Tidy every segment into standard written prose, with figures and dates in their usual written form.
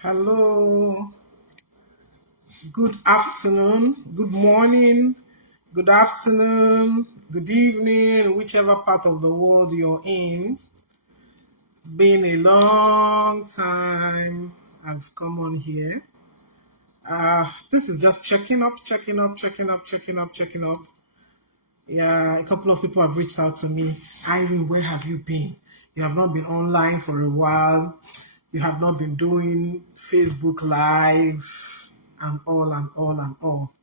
Hello, good afternoon, good morning, good afternoon, good evening, whichever part of the world you're in. Been a long time I've come on here. This is just checking up. Yeah, a couple of people have reached out to me. Irene, where have you been? You have not been online for a while. You have not been doing Facebook Live and all and all and all.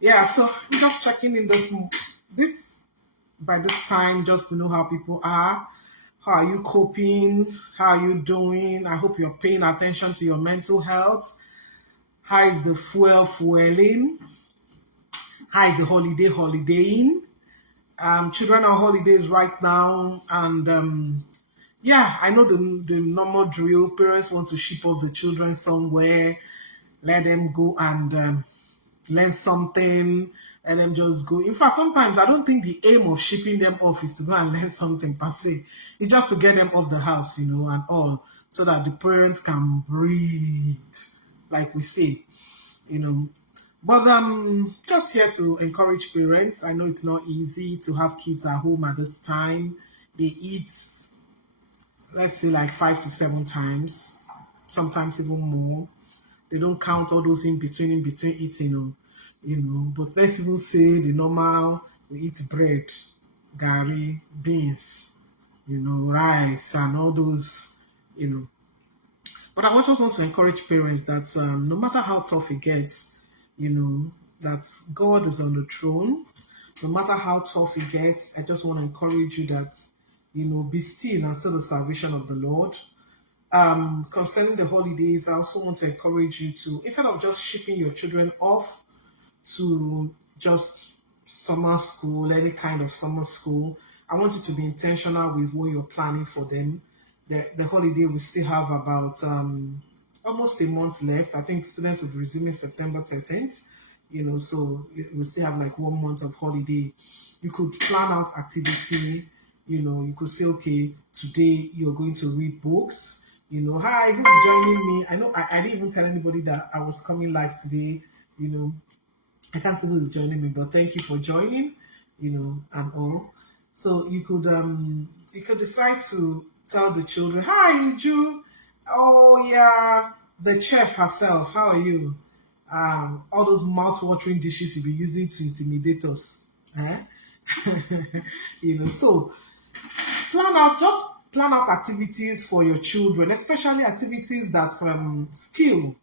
Yeah, so I'm just checking in this by this time just to know how people are. How are you coping? How are you doing? I hope you're paying attention to your mental health. How is the fueling? How is the holidaying? Children are holidays right now, and yeah, I know the normal drill. Parents want to ship off the children somewhere, let them go and learn something, and then just go. In fact, sometimes I don't think the aim of shipping them off is to go and learn something per se. It's just to get them off the house, and all, so that the parents can breathe, like we say, you know. But just here to encourage parents. I know it's not easy to have kids at home at this time. They eat, let's say, like 5 to 7 times, sometimes even more. They don't count all those in between eating, But let's even say the normal, we eat bread, gari, beans, rice, and all those, you know. But I just want to encourage parents that no matter how tough it gets, that God is on the throne. No matter how tough it gets, I just want to encourage you that, be still and see the salvation of the Lord. Concerning the holidays, I also want to encourage you to, instead of just shipping your children off to just summer school, any kind of summer school, I want you to be intentional with what you're planning for them. The holiday will still have about almost a month left. I think students will be resuming September 13th. So we still have like 1 month of holiday. You could plan out activity. You could say, okay, today you're going to read books. Hi, who's joining me? I know I didn't even tell anybody that I was coming live today. I can't see who is joining me, but thank you for joining, and all. So you could decide to tell the children, hi, Uju. Oh yeah, the chef herself. How are you? All those mouth-watering dishes you'll be using to intimidate us. Eh? So just plan out activities for your children, especially activities that skill,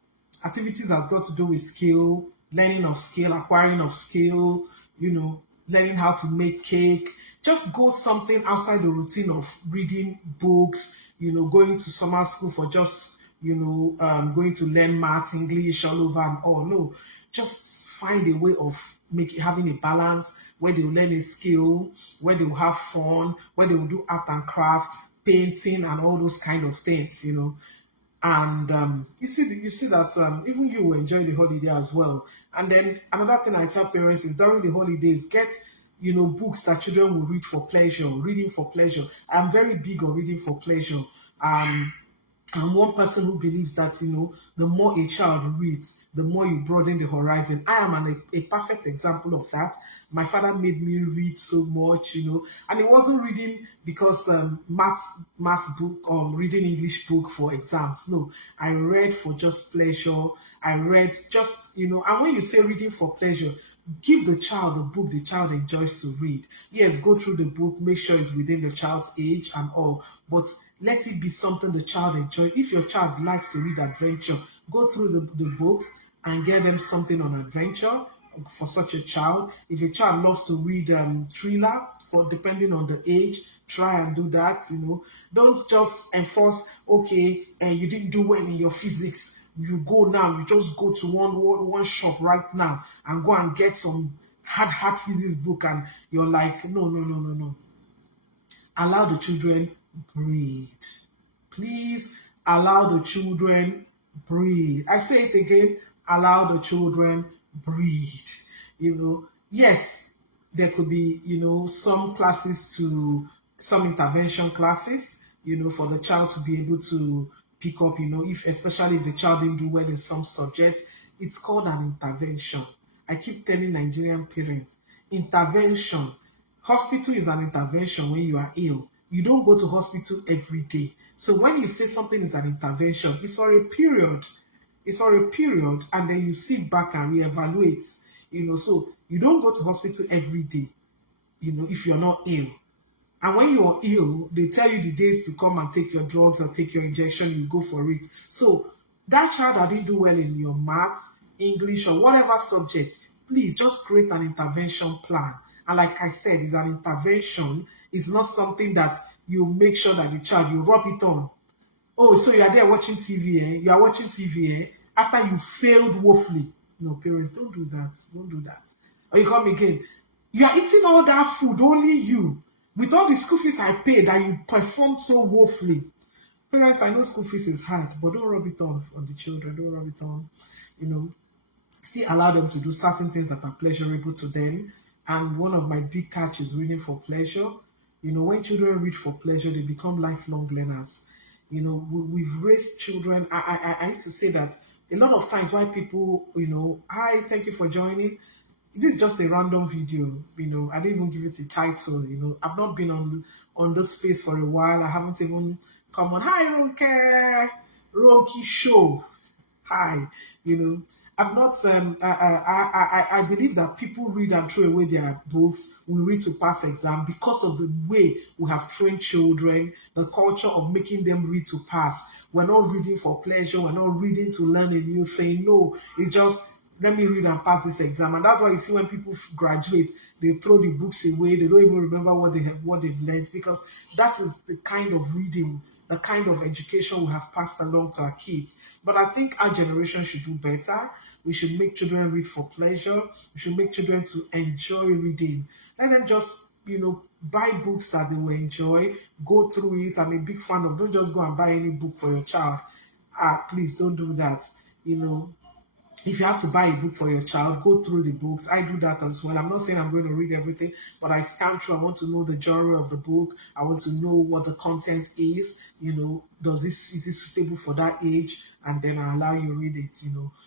activities that's got to do with skill, learning of skill, acquiring of skill, learning how to make cake. Just go something outside the routine of reading books, going to summer school for just going to learn math, English all over and all. No, just find a way of having a balance where they will learn a skill, where they will have fun, where they will do art and craft, painting, and all those kind of things. And you see that even you will enjoy the holiday as well. And then another thing I tell parents is during the holidays, get books that children will read for pleasure, reading for pleasure. I'm very big on reading for pleasure. um I'm one person who believes that, the more a child reads, the more you broaden the horizon. I am a perfect example of that. My father made me read so much, and it wasn't reading because maths book, reading English book for exams. No, I read for just pleasure. I read just, and when you say reading for pleasure, give the child the book the child enjoys to read. Yes, go through the book, make sure it's within the child's age and all, but let it be something the child enjoys. If your child likes to read adventure, go through the books and get them something on adventure for such a child. If a child loves to read thriller, for depending on the age, try and do that. Don't just enforce, okay, and you didn't do well in your physics, you go now, you just go to one shop right now and go and get some hard physics book, and you're like, no, no, no, no, no. Allow the children breathe. Please allow the children breathe. I say it again, allow the children breathe. Yes, there could be, some classes, to some intervention classes, for the child to be able to pick up, if especially if the child didn't do well in some subject, it's called an intervention. I keep telling Nigerian parents, intervention. Hospital is an intervention when you are ill. You don't go to hospital every day. So when you say something is an intervention, it's for a period. It's for a period, and then you sit back and reevaluate. So you don't go to hospital every day, if you're not ill. And when you're ill, they tell you the days to come and take your drugs or take your injection, you go for it. So that child that didn't do well in your maths, English, or whatever subject, please just create an intervention plan. And like I said, it's an intervention. It's not something that you make sure that the child, you rub it on. Oh, so you are there watching TV, eh? You are watching TV, eh? After you failed woefully. No, parents, don't do that. Don't do that. Or you come again. You are eating all that food, only you. With all the school fees I paid, and you performed so woefully. Parents, I know school fees is hard, but don't rub it on the children. Don't rub it on. Still allow them to do certain things that are pleasurable to them. And one of my big catch is reading for pleasure. When children read for pleasure, they become lifelong learners. We've raised children. I used to say that a lot of times why people, hi, thank you for joining. This is just a random video, I didn't even give it a title, I've not been on this space for a while. I haven't even come on. Hi, Ronki Show. Hi, I've not, I believe that people read and throw away their books. We read to pass exam because of the way we have trained children, the culture of making them read to pass. We're not reading for pleasure. We're not reading to learn a new thing. No, it's just, let me read and pass this exam. And that's why you see when people graduate, they throw the books away. They don't even remember what they've learned, because that is the kind of reading, the kind of education we have passed along to our kids. But I think our generation should do better. We should make children read for pleasure. We should make children to enjoy reading. Let them just, buy books that they will enjoy, go through it. I'm a big fan of, don't just go and buy any book for your child. Please don't do that. If you have to buy a book for your child, go through the books. I do that as well. I'm not saying I'm going to read everything, but I scan through. I want to know the genre of the book. I want to know what the content is. Is it suitable for that age? And then I allow you read it,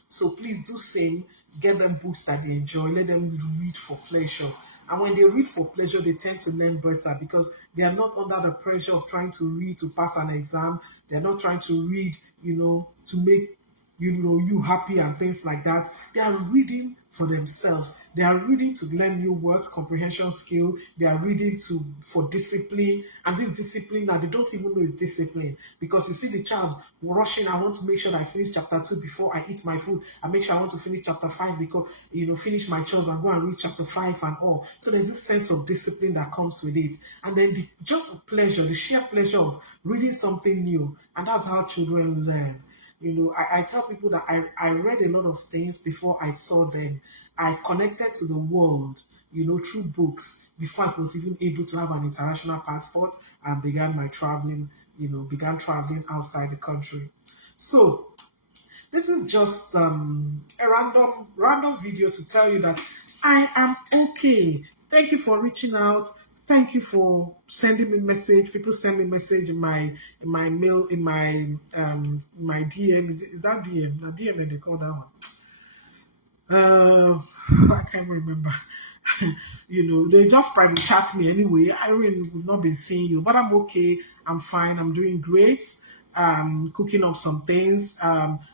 So please do same. Get them books that they enjoy. Let them read for pleasure. And when they read for pleasure, they tend to learn better, because they are not under the pressure of trying to read to pass an exam. They're not trying to read, to make you happy and things like that. They are reading for themselves. They are reading to learn new words, comprehension skill. They are reading for discipline. And this discipline now, they don't even know it's discipline, because you see the child rushing. I want to make sure that I finish chapter 2 before I eat my food. I make sure I want to finish chapter 5 because, finish my chores and go and read chapter 5 and all. So there's this sense of discipline that comes with it. And then just the pleasure, the sheer pleasure of reading something new. And that's how children learn. I tell people that I read a lot of things before I saw them. I connected to the world, through books before I was even able to have an international passport, and began my traveling, traveling outside the country. So this is just a random video to tell you that I am okay. Thank you for reaching out. Thank you for sending me message. People send me message in my mail, in my DM. Is that DM? The DM that they call that one. I can't remember. They just private chat me anyway. I really would not be seeing you, but I'm okay. I'm fine. I'm doing great. Cooking up some things.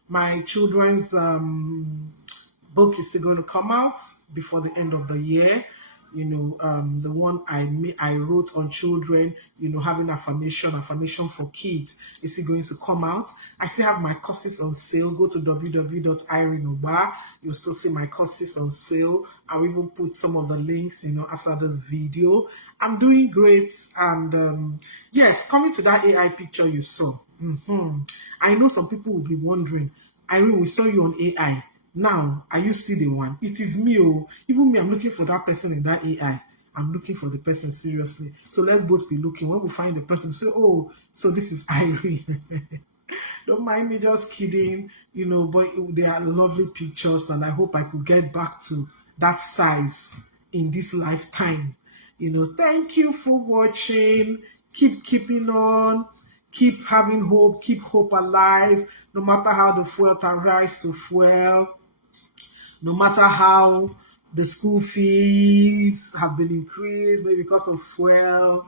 My children's book is still going to come out before the end of the year. The one I wrote on children, having affirmation for kids, is still going to come out. I still have my courses on sale. Go to www.ireneuba. You'll still see my courses on sale. I'll even put some of the links, after this video. I'm doing great. And yes, coming to that AI picture you saw. I know some people will be wondering, Irene, we saw you on AI. Now, are you still the one? It is me. Even me, I'm looking for that person in that AI. I'm looking for the person seriously. So let's both be looking. When we find the person, say, oh, so this is Irene. Don't mind me, just kidding. But they are lovely pictures, and I hope I could get back to that size in this lifetime. Thank you for watching. Keep keeping on. Keep having hope, keep hope alive, no matter how the fuel rise to fuel, no matter how the school fees have been increased, maybe because of fuel,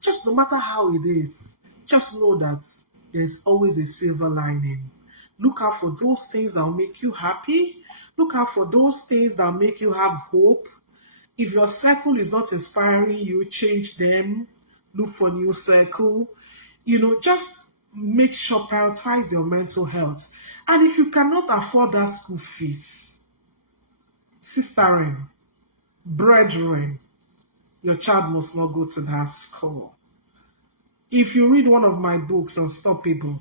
just no matter how it is, just know that there's always a silver lining. Look out for those things that will make you happy. Look out for those things that will make you have hope. If your circle is not inspiring you, change them. Look for new circle. Just make sure, prioritize your mental health. And if you cannot afford that school fees, sisterin, brethren, your child must not go to that school. If you read one of my books, Unstoppable,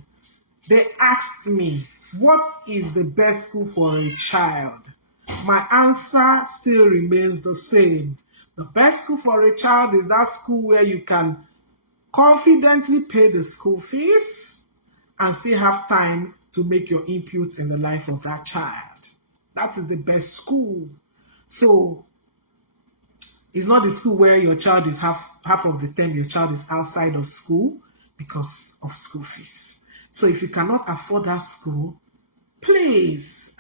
they asked me, what is the best school for a child? My answer still remains the same. The best school for a child is that school where you can confidently pay the school fees and still have time to make your inputs in the life of that child. That is the best school. So it's not the school where your child is half of the time your child is outside of school because of school fees. So if you cannot afford that school, please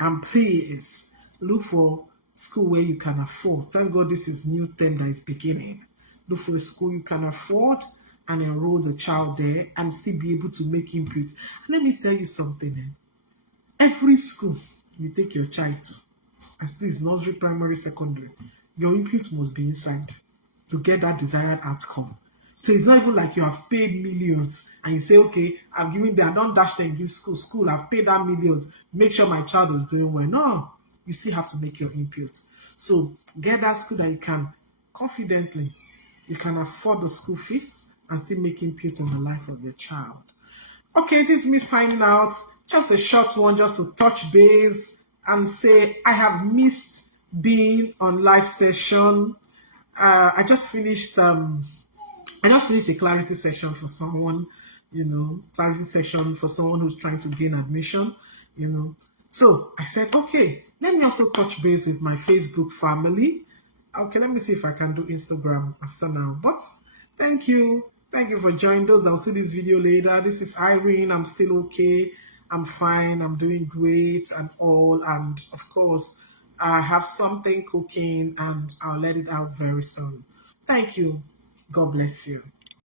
look for school where you can afford. Thank God this is new term that is beginning. Look for a school you can afford and enroll the child there and still be able to make input. And let me tell you something. Every school you take your child to, as this nursery, primary, secondary, your input must be inside to get that desired outcome. So it's not even like you have paid millions and you say, okay, I've given them, I don't dash them, give school, I've paid that millions, make sure my child is doing well. No, you still have to make your input. So get that school that you can confidently, you can afford the school fees and still make input in the life of your child. Okay, this is me signing out. Just a short one, just to touch base and say I have missed being on live session. I just finished a clarity session for someone, clarity session for someone who's trying to gain admission, So I said, okay, let me also touch base with my Facebook family. Okay, let me see if I can do Instagram after now. But thank you. Thank you for joining. Those that will see this video later. This is Irene. I'm still okay. I'm fine. I'm doing great and all. And of course, I have something cooking and I'll let it out very soon. Thank you. God bless you.